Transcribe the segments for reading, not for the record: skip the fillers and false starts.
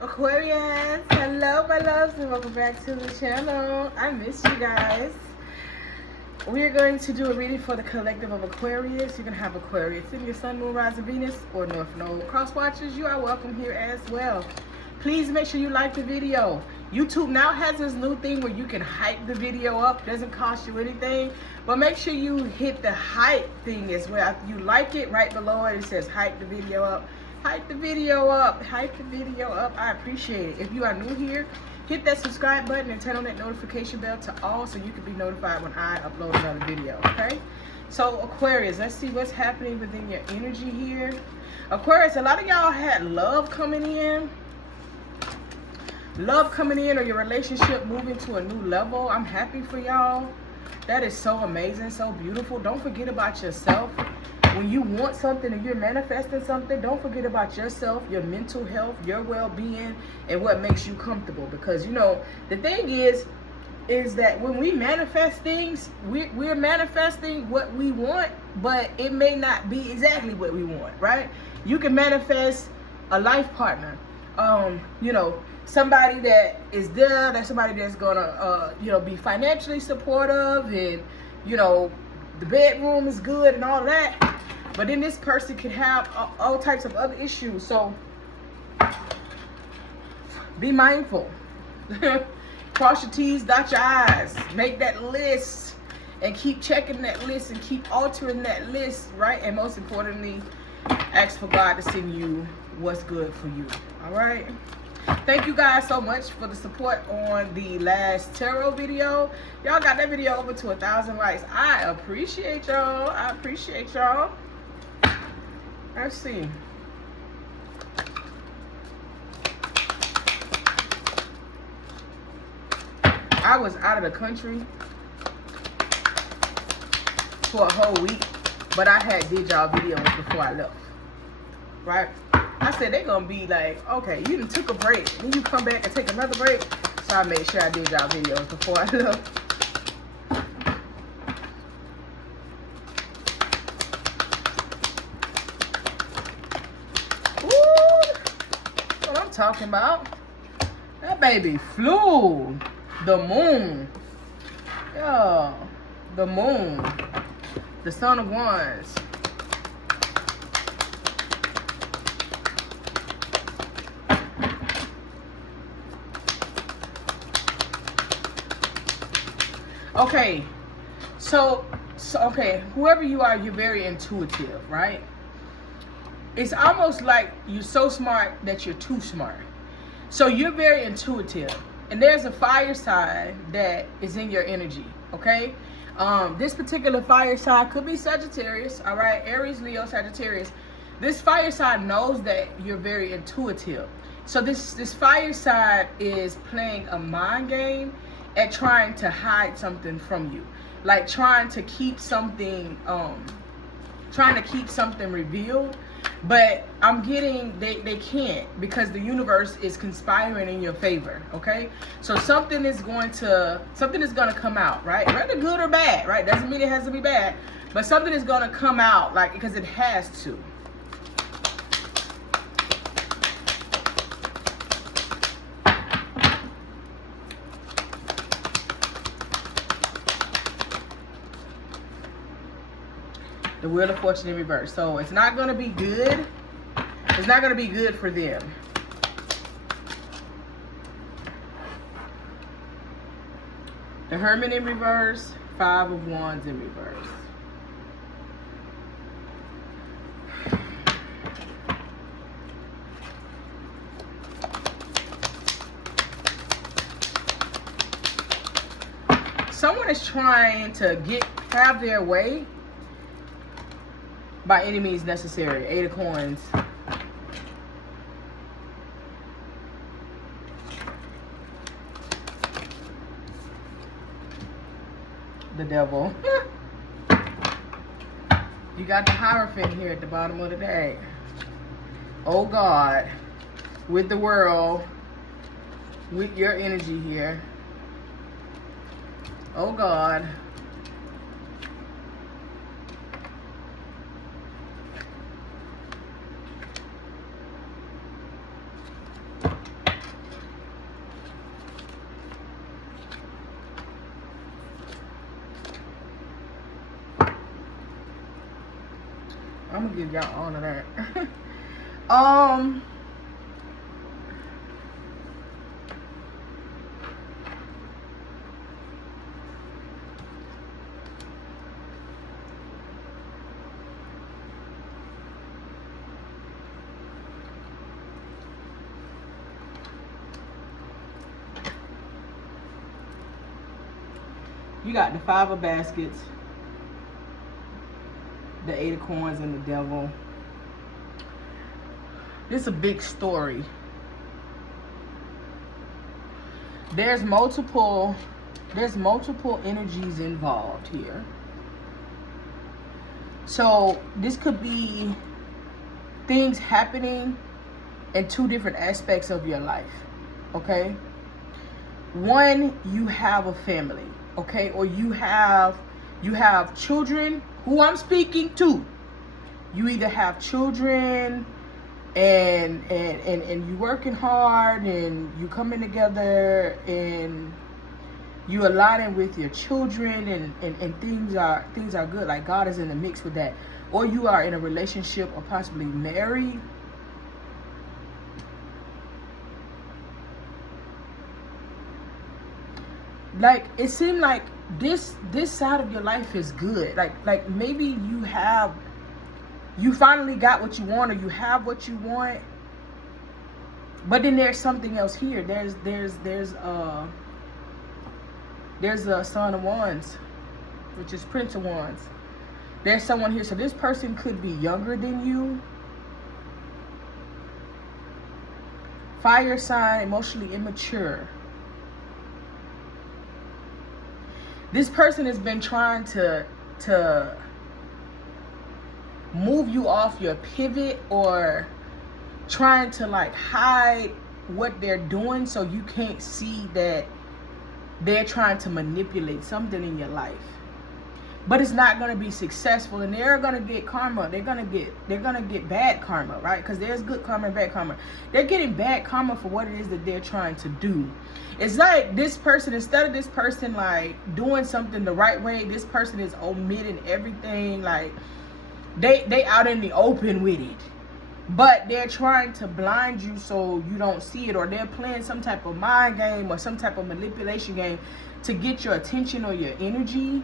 Aquarius, hello my loves and welcome back to the channel. I miss you guys. We are going to do a reading for the collective of Aquarius. You're going to have Aquarius in your sun, moon, rising, Venus, or North Node. Cross watchers, you are welcome here as well. Please make sure you like the video. YouTube now has this new thing where you can hype the video up. It doesn't cost you anything, but make sure you hit the hype thing as well. After you like it, right below it, it says hype the video up. Hype the video up. Hype the video up. I appreciate it. If you are new here, hit that subscribe button and turn on that notification bell to all so you can be notified when I upload another video, okay? So Aquarius, let's see what's happening within your energy here. Aquarius, a lot of y'all had love coming in. Love coming in, or your relationship moving to a new level. I'm happy for y'all. That is so amazing, so beautiful. Don't forget about yourself. When you want something and you're manifesting something, don't forget about yourself, your mental health, your well-being, and what makes you comfortable. Because, you know, the thing is that when we manifest things, we're manifesting what we want, but it may not be exactly what we want, right? You can manifest a life partner, you know, somebody that is there, that's somebody that's gonna, you know, be financially supportive, and, you know, the bedroom is good and all that. But then this person could have all types of other issues. So be mindful. Cross your T's, dot your I's. Make that list and keep checking that list and keep altering that list, right? And most importantly, ask for God to send you what's good for you. All right? Thank you guys so much for the support on the last tarot video. Y'all got that video over to 1,000 likes. I appreciate y'all. I appreciate y'all. Let's see. I was out of the country for a whole week, but I did y'all videos before I left, right? I said they're gonna be like, okay, you done took a break, then you come back and take another break. So I made sure I did y'all videos before I left. What I'm talking about? That baby flew. The moon. Yeah. The moon. The Son of Wands. Okay, so okay, whoever you are, you're very intuitive, right? It's almost like you're so smart that you're too smart. So you're very intuitive, and there's a fire sign that is in your energy, okay? This particular fire sign could be Sagittarius, all right? Aries, Leo, Sagittarius. This fire sign knows that you're very intuitive. So this fire sign is playing a mind game at trying to hide something from you, like trying to keep something revealed, but I'm getting they can't, because the universe is conspiring in your favor, okay? So something is going to come out, right? Whether good or bad, right? Doesn't mean it has to be bad, but something is going to come out, like, because it has to. The Wheel of Fortune in reverse. So it's not going to be good. It's not going to be good for them. The Hermit in reverse. Five of Wands in reverse. Someone is trying to have their way by any means necessary. Eight of Coins. The Devil. You got the Hierophant here at the bottom of the deck. Oh God. With the World. With your energy here. Oh God. give y'all all of that. You got the 5 of baskets, the 8 of coins, and the devil. This is a big story. There's multiple energies involved here. So this could be things happening in 2 different aspects of your life. Okay? One, you have a family. Okay, or you have children who I'm speaking to. You either have children and you working hard and you coming together and you aligning with your children and things are good. Like God is in the mix with that. Or you are in a relationship or possibly married. Like it seemed like this side of your life is good. Like maybe you finally got what you want, or you have what you want. But then there's something else here. There's a Son of Wands, which is Prince of Wands. There's someone here. So this person could be younger than you. Fire sign, emotionally immature. This person has been trying to move you off your pivot, or trying to like hide what they're doing so you can't see that they're trying to manipulate something in your life. But it's not going to be successful, and they're going to get karma. They're going to get bad karma, right? Because there's good karma and bad karma. They're getting bad karma for what it is that they're trying to do. It's like this person, instead of this person like doing something the right way, this person is omitting everything. Like they out in the open with it, but they're trying to blind you so you don't see it, or they're playing some type of mind game or some type of manipulation game to get your attention or your energy.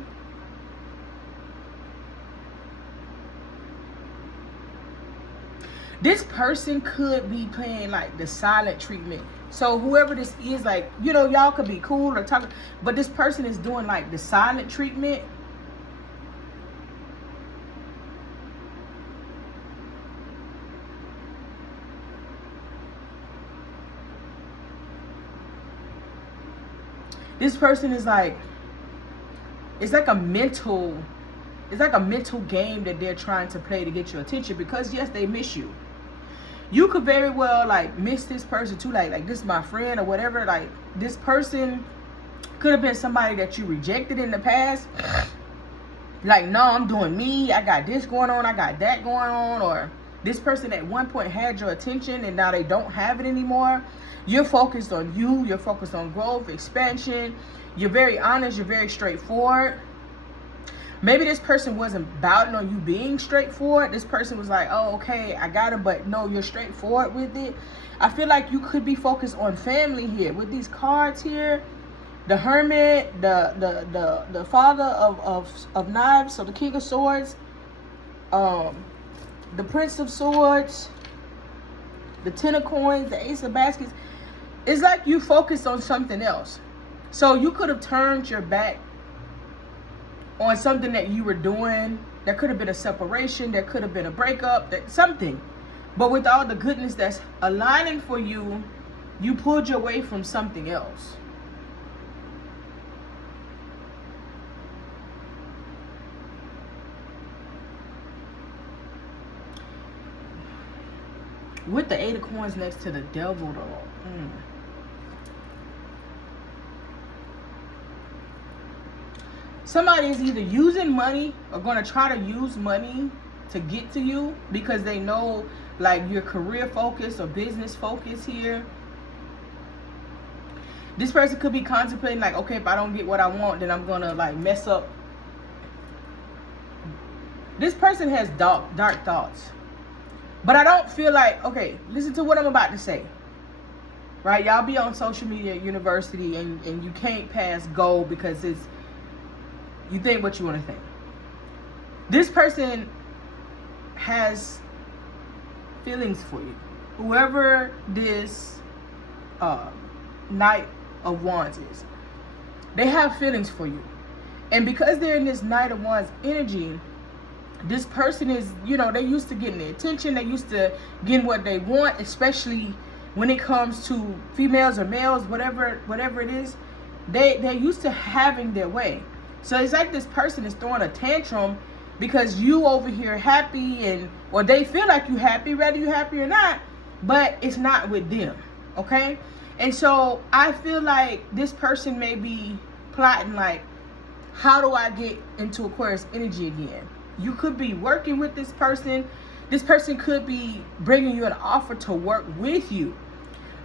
This person could be playing like the silent treatment. So whoever this is, like, you know, y'all could be cool or talking, but this person is doing like the silent treatment. This person is like, it's like a mental game that they're trying to play to get your attention, because yes, they miss you. You could very well like miss this person too, like this is my friend or whatever. Like this person could have been somebody that you rejected in the past. Like, no, I'm doing me, I got this going on, I got that going on. Or this person at one point had your attention and now they don't have it anymore. You're focused on you, you're focused on growth, expansion. You're very honest, you're very straightforward. Maybe this person wasn't bouting on you being straightforward. This person was like, oh, okay, I got it, but no, you're straightforward with it. I feel like you could be focused on family here with these cards here. The Hermit, the Father of Knives, so the King of Swords, the Prince of Swords, the Ten of Coins, the Ace of Baskets. It's like you focused on something else. So you could have turned your back on something that you were doing. There could have been a separation, there could have been a breakup, something. But with all the goodness that's aligning for you, you pulled your way from something else. With the Eight of Coins next to the Devil though. Somebody is either using money or going to try to use money to get to you because they know like your career focus or business focus here. This person could be contemplating like, okay, if I don't get what I want, then I'm going to like mess up This person has dark thoughts. But I don't feel like, okay, listen to what I'm about to say. Right? Y'all be on social media university and you can't pass GAWD because you think what you want to think. This person has feelings for you. Whoever this Knight of Wands is, they have feelings for you. And because they're in this Knight of Wands energy, this person is, you know, they used to getting the attention. They used to getting what they want, especially when it comes to females or males, whatever it is. They're used to having their way. So it's like this person is throwing a tantrum because you over here happy, or they feel like you happy, whether you happy or not, but it's not with them, okay? And so I feel like this person may be plotting like, how do I get into Aquarius energy again? You could be working with this person. This person could be bringing you an offer to work with you.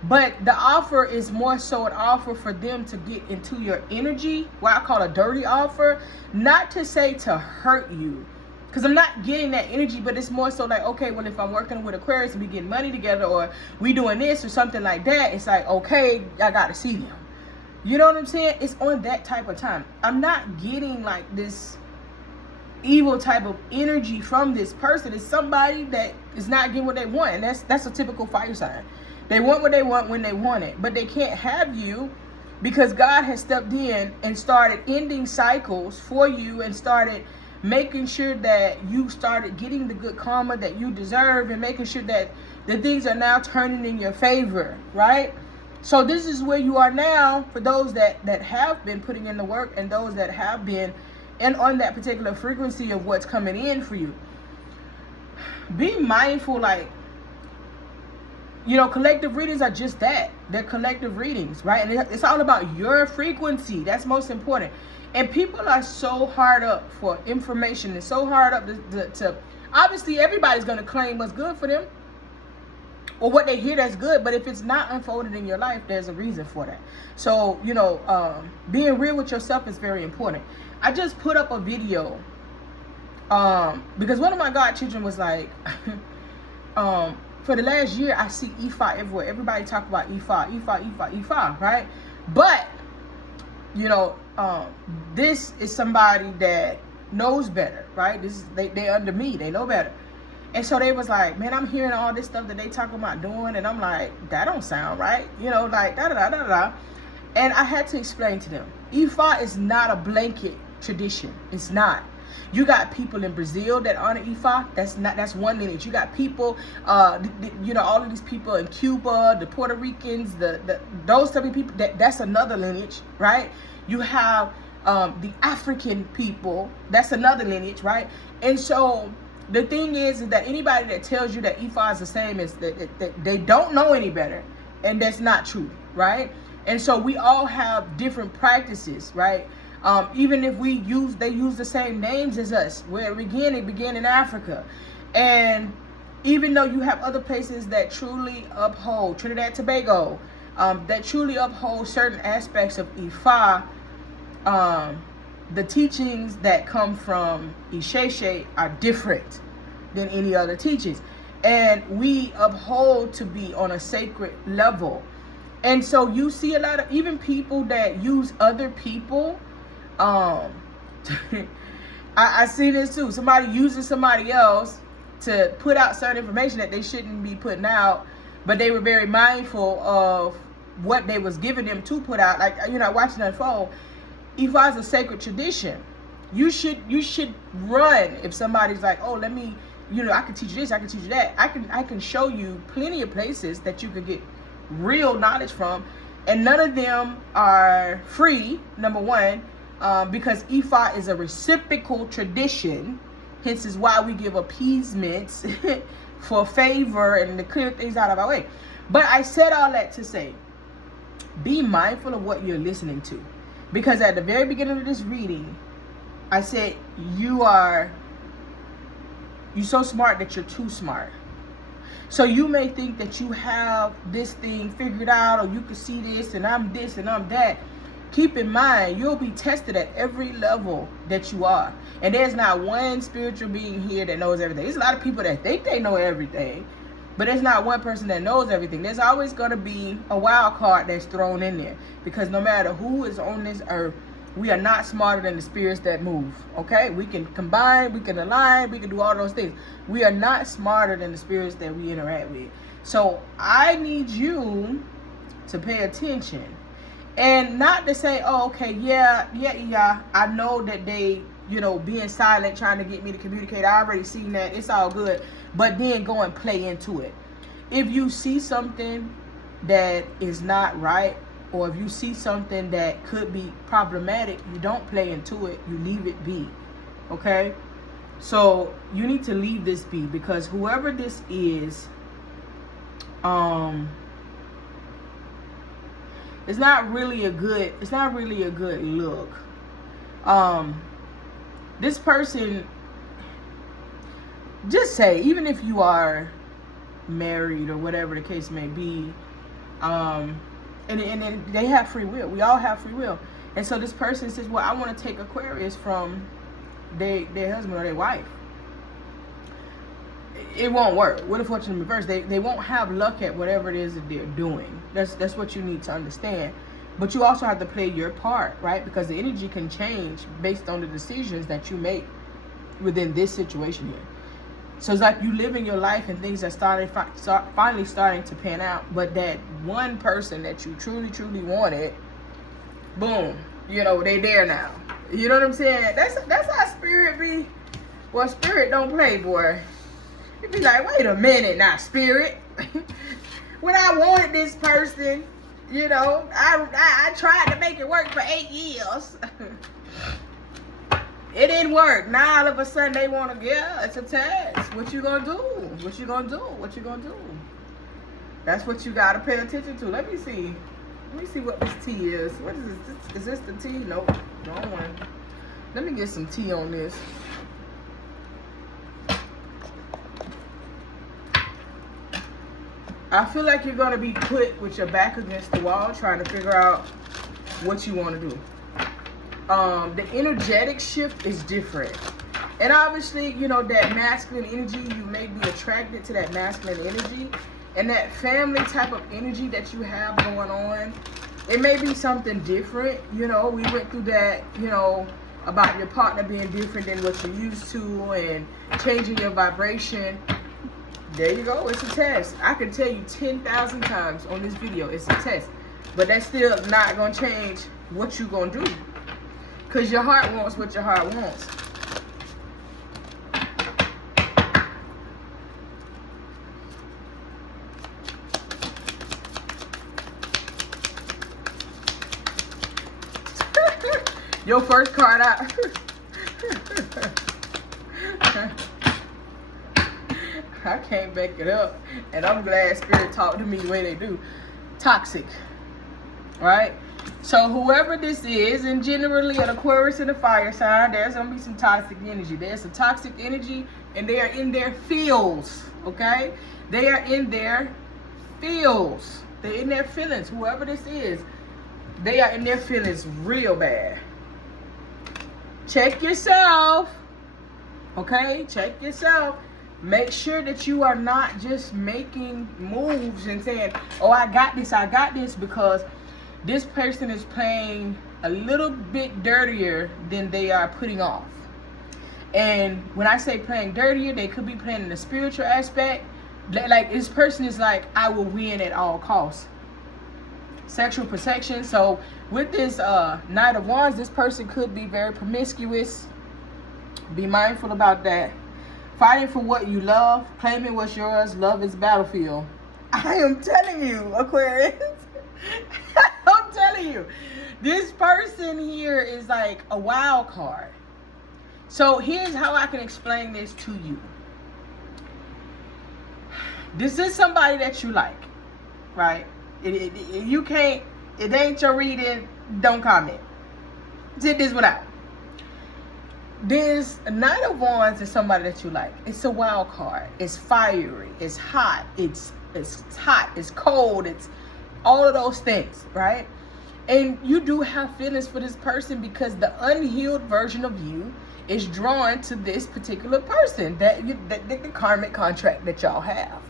But the offer is more so an offer for them to get into your energy, what I call a dirty offer. Not to say to hurt you, because I'm not getting that energy, but it's more so like, okay, well, if I'm working with Aquarius and we getting money together, or we doing this or something like that, it's like, okay, I got to see them. You know what I'm saying? It's on that type of time. I'm not getting like this evil type of energy from this person. It's somebody that is not getting what they want, and that's a typical fire sign. They want what they want when they want it, but they can't have you because God has stepped in and started ending cycles for you and started making sure that you started getting the good karma that you deserve, and making sure that the things are now turning in your favor, right? So this is where you are now for those that have been putting in the work, and those that have been and on that particular frequency of what's coming in for you. Be mindful, like, you know, collective readings are just that. They're collective readings, right? And it's all about your frequency. That's most important. And people are so hard up for information and so hard up to obviously everybody's going to claim what's good for them or what they hear that's good. But if it's not unfolded in your life, there's a reason for that. So, you know, being real with yourself is very important. I just put up a video because one of my godchildren was like, for the last year, I see Epha everywhere. Everybody talk about Epha, right? But, you know, this is somebody that knows better, right? They under me. They know better. And so they was like, man, I'm hearing all this stuff that they talking about doing. And I'm like, that don't sound right. You know, like, da-da-da-da-da. And I had to explain to them, Epha is not a blanket tradition. It's not. You got people in Brazil that honor Epha. That's one lineage. You got people, you know, all of these people in Cuba, the Puerto Ricans, those type of people. That's another lineage, right? You have the African people. That's another lineage, right? And so the thing is that anybody that tells you that Epha is the same as that they don't know any better, and that's not true, right? And so we all have different practices, right? Even if they use the same names as us. Where it began in Africa. And even though you have other places that truly uphold, Trinidad and Tobago, that truly uphold certain aspects of Epha, the teachings that come from Isheshe are different than any other teachings. And we uphold to be on a sacred level. And so you see a lot of even people that use other people. I see this too. Somebody using somebody else to put out certain information that they shouldn't be putting out, but they were very mindful of what they was giving them to put out. Like, you know, watching that unfold. Epha is a sacred tradition. You should run if somebody's like, oh, let me, you know, I can teach you this, I can teach you that. I can show you plenty of places that you could get real knowledge from, and none of them are free. Number one. Because Epha is a reciprocal tradition, hence is why we give appeasements for favor and to clear things out of our way. But I said all that to say, be mindful of what you're listening to. Because at the very beginning of this reading, I said, you're so smart that you're too smart. So you may think that you have this thing figured out, or you can see this and I'm that. keep in mind, you'll be tested at every level that you are. And there's not one spiritual being here that knows everything. There's a lot of people that think they know everything, but there's not one person that knows everything. There's always going to be a wild card that's thrown in there, because no matter who is on this earth, we are not smarter than the spirits that move, okay? We can combine, we can align, we can do all those things. We are not smarter than the spirits that we interact with. So I need you to pay attention. And not to say, oh, okay, yeah, I know that they, you know, being silent, trying to get me to communicate. I already seen that. It's all good. But then go and play into it. If you see something that is not right, or if you see something that could be problematic, you don't play into it. You leave it be. Okay? So you need to leave this be, because whoever this is, it's not really a good look. This person, just say, even if you are married or whatever the case may be, and they have free will. We all have free will. And so this person says, well, I want to take Aquarius from their husband or their wife. It won't work. What if fortune in reverse? They won't have luck at whatever it is that they're doing. That's what you need to understand. But you also have to play your part, right? Because the energy can change based on the decisions that you make within this situation here. So it's like you living your life and things are finally starting to pan out. But that one person that you truly wanted, boom, you know, they there now. You know what I'm saying? That's how spirit be. Well, spirit don't play, boy. It'd be like, wait a minute now, spirit. When I wanted this person, you know, I tried to make it work for 8 years. It didn't work. Now all of a sudden they want to, yeah, it's a test. What you gonna do? What you gonna do? What you gonna do? That's what you gotta pay attention to. Let me see what this tea is. What is this? Is this the tea? Nope, wrong one. Let me get some tea on this. I feel like you're going to be put with your back against the wall trying to figure out what you want to do. The energetic shift is different. And obviously, you know, that masculine energy, you may be attracted to that masculine energy. And that family type of energy that you have going on, it may be something different. You know, we went through that, you know, about your partner being different than what you're used to and changing your vibration. There you go. It's a test. I can tell you 10,000 times on this video, it's a test. But that's still not going to change what you're going to do. Because your heart wants what your heart wants. Your first card out. I can't back it up. And I'm glad Spirit talked to me the way they do. Toxic. Right? So whoever this is, and generally an Aquarius and a fire sign, there's going to be some toxic energy. There's some toxic energy, and they are in their feels. Okay? They are in their feels. They're in their feelings. Whoever this is, they are in their feelings real bad. Check yourself. Okay? Check yourself. Make sure that you are not just making moves and saying, oh, I got this, because this person is playing a little bit dirtier than they are putting off. And when I say playing dirtier, they could be playing in the spiritual aspect. Like, this person is like, I will win at all costs. Sexual protection. So with this Knight of Wands, this person could be very promiscuous. Be mindful about that. Fighting for what you love, claiming what's yours, love is battlefield. I am telling you, Aquarius. I'm telling you. This person here is like a wild card. So here's how I can explain this to you. This is somebody that you like, right? You can't, it ain't your reading, don't comment. Sit this one out. This Knight of Wands is somebody that you like. It's a wild card. It's fiery. It's hot. It's hot. It's cold. It's all of those things, right? And you do have feelings for this person because the unhealed version of you is drawn to this particular person, the karmic contract that y'all have.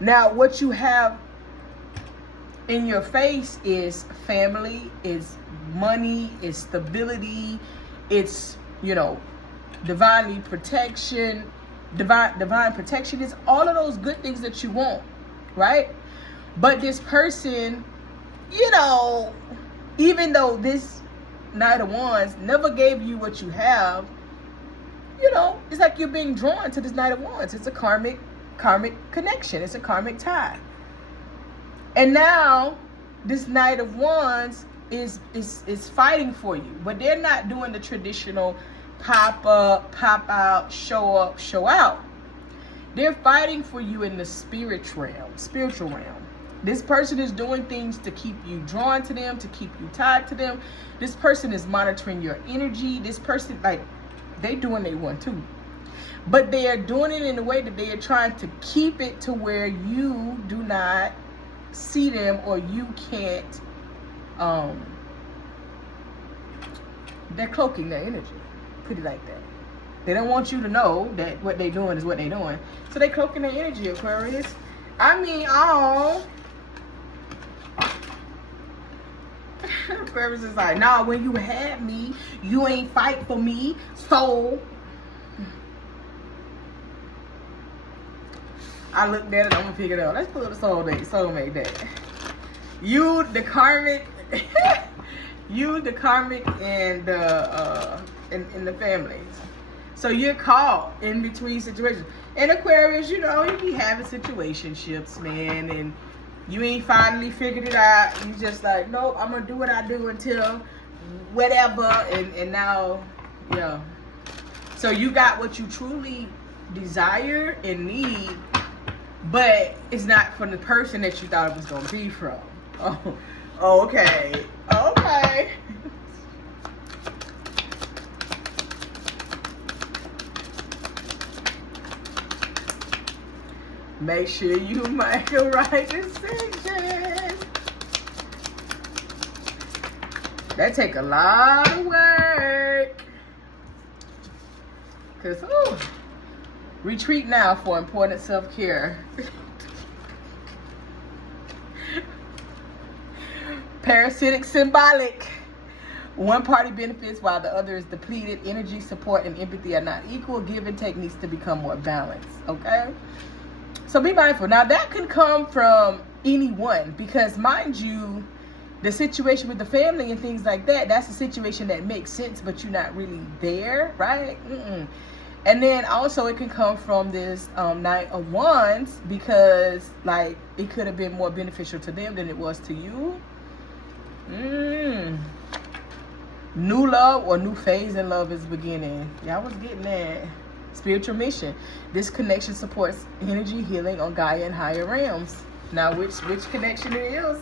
Now, what you have in your face is family, is money, is stability, it's, you know, divine protection is all of those good things that you want, right? But this person, you know, even though this Knight of Wands never gave you what you have, you know, it's like you're being drawn to this Knight of Wands. It's a karmic connection. It's a karmic tie. And now this Knight of Wands is fighting for you, but they're not doing the traditional pop up, pop out, show up, show out. They're fighting for you in the spiritual realm. This person is doing things to keep you drawn to them, to keep you tied to them. This person is monitoring your energy. This person, like, they doing they want too. But they are doing it in a way that they are trying to keep it to where you do not see them, or you can't, they're cloaking their energy. Put it like that. They don't want you to know that what they're doing is what they're doing. So they cloaking their energy, Aquarius. I mean, Aquarius is like, nah, when you had me, you ain't fight for me. So I looked at it, I'm gonna pick it up. Let's pull the soulmate deck. You, the karmic, you, the karmic, and in the families. So you're caught in between situations. And Aquarius, you know, you be having situationships, man, and you ain't finally figured it out. You just like, nope, I'm gonna do what I do until whatever, and now, yeah. So you got what you truly desire and need, but it's not from the person that you thought it was gonna be from. Oh, okay. Make sure you make the right decision. That take a lot of work. Cause retreat now for important self-care. Parasitic symbolic. One party benefits while the other is depleted. Energy, support, and empathy are not equal. Give and take needs to become more balanced. Okay? So be mindful. Now that can come from anyone, because mind you, the situation with the family and things like that, that's a situation that makes sense, but you're not really there, right? And then also it can come from this Knight of Wands, because like it could have been more beneficial to them than it was to you. New love or new phase in love is beginning. Y'all was getting that. Spiritual mission. This connection supports energy healing on Gaia and higher realms. Now, which connection it is?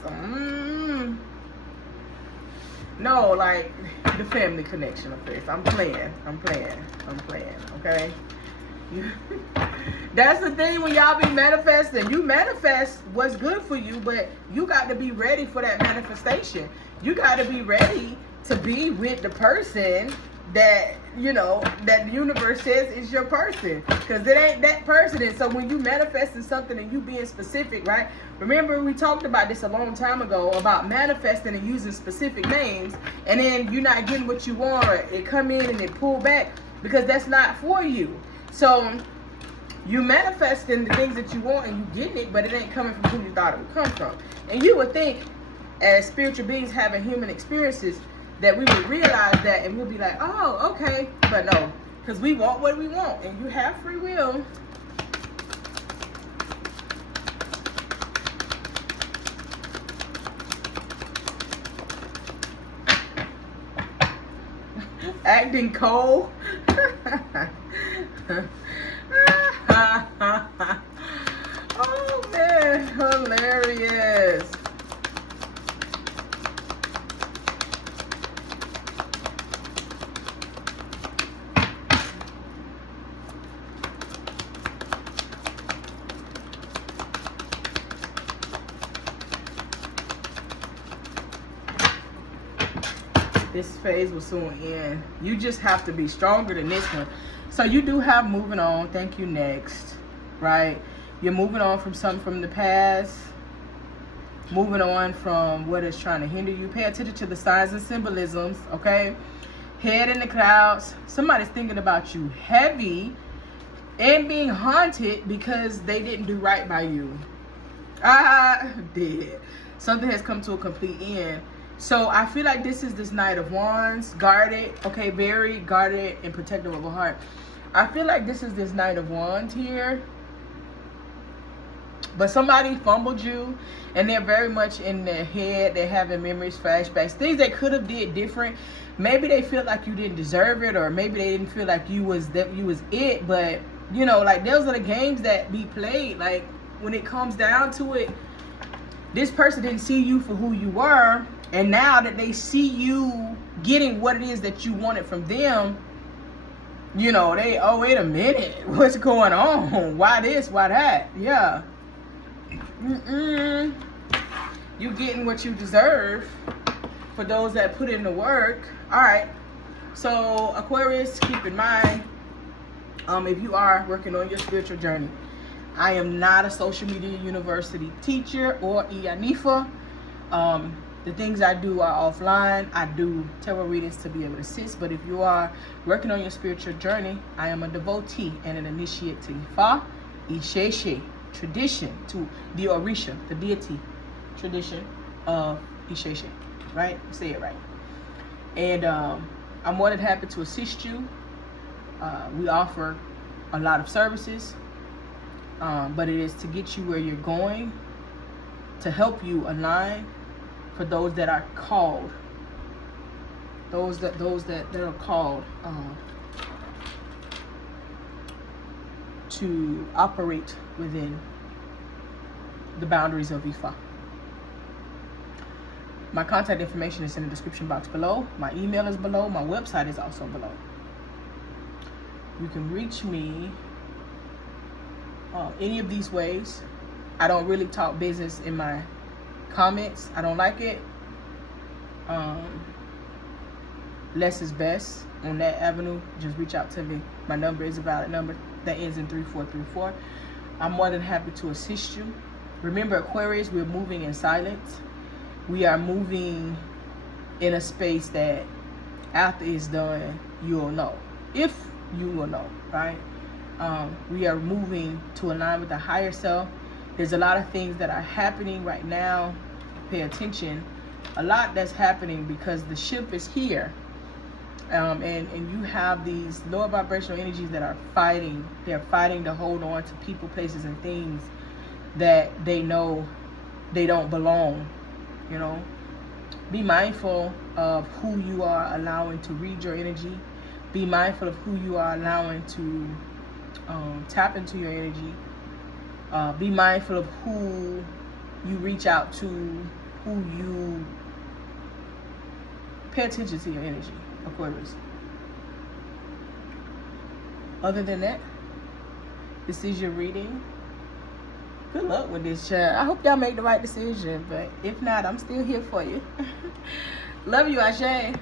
No, like the family connection of this. I'm playing. Okay. That's the thing when y'all be manifesting. You manifest what's good for you, but you got to be ready for that manifestation. You got to be ready to be with the person that, you know, that the universe says is your person, because it ain't that person. And so when you manifesting something and you being specific, right? Remember we talked about this a long time ago about manifesting and using specific names, and then you're not getting what you want, or it come in and it pull back because that's not for you. So you manifesting the things that you want and you getting it, but it ain't coming from who you thought it would come from. And you would think, as spiritual beings having human experiences, that we would realize that and we'll be like, oh, okay. But no, because we want what we want, and you have free will. Acting cold. Oh man, hilarious. This phase will soon end. You just have to be stronger than this one. So you do have moving on. Thank you, next. Right? You're moving on from something from the past. Moving on from what is trying to hinder you. Pay attention to the signs and symbolisms, okay? Head in the clouds. Somebody's thinking about you heavy and being haunted because they didn't do right by you. Dead. Something has come to a complete end. So I feel like this is this Knight of Wands, guarded, okay, very guarded and protective of a heart. I feel like this is this Knight of Wands here. But somebody fumbled you, and they're very much in their head. They're having memories, flashbacks, things they could have did different. Maybe they feel like you didn't deserve it, or maybe they didn't feel like you was it. But you know, like, those are the games that be played. Like, when it comes down to it, this person didn't see you for who you were, and now that they see you getting what it is that you wanted from them, you know, they, oh, wait a minute, what's going on? Why this? Why that? Yeah. You getting what you deserve for those that put in the work. All right. So Aquarius, keep in mind, if you are working on your spiritual journey, I am not a social media university teacher or Epha. The things I do are offline. I do tarot readings to be able to assist. But if you are working on your spiritual journey, I am a devotee and an initiate to Epha, Isheshe, tradition, to the Orisha, the deity tradition of Isheshe, right? Say it right. And I'm more than happy to assist you. We offer a lot of services, but it is to get you where you're going, to help you align for those that are called, those that are called to operate within the boundaries of Epha. My contact information is in the description box below. My email is below. My website is also below. You can reach me any of these ways. I don't really talk business in my comments. I don't like it. Less is best on that avenue. Just reach out to me. My number is a valid number that ends in 3434. I'm more than happy to assist you. Remember, Aquarius, we're moving in silence. We are moving in a space that after it's done, you'll know. If you will know, right? We are moving to align with the higher self. There's a lot of things that are happening right now. Pay attention. A lot that's happening because the ship is here. And you have these lower vibrational energies that are fighting. They're fighting to hold on to people, places, and things that they know they don't belong. You know, be mindful of who you are allowing to read your energy. Be mindful of who you are allowing to tap into your energy. Be mindful of who you reach out to, who you pay attention to your energy, Aquarius. Other than that, this is your reading. Good luck with this, child. I hope y'all make the right decision, but if not, I'm still here for you. Love you, Ashe.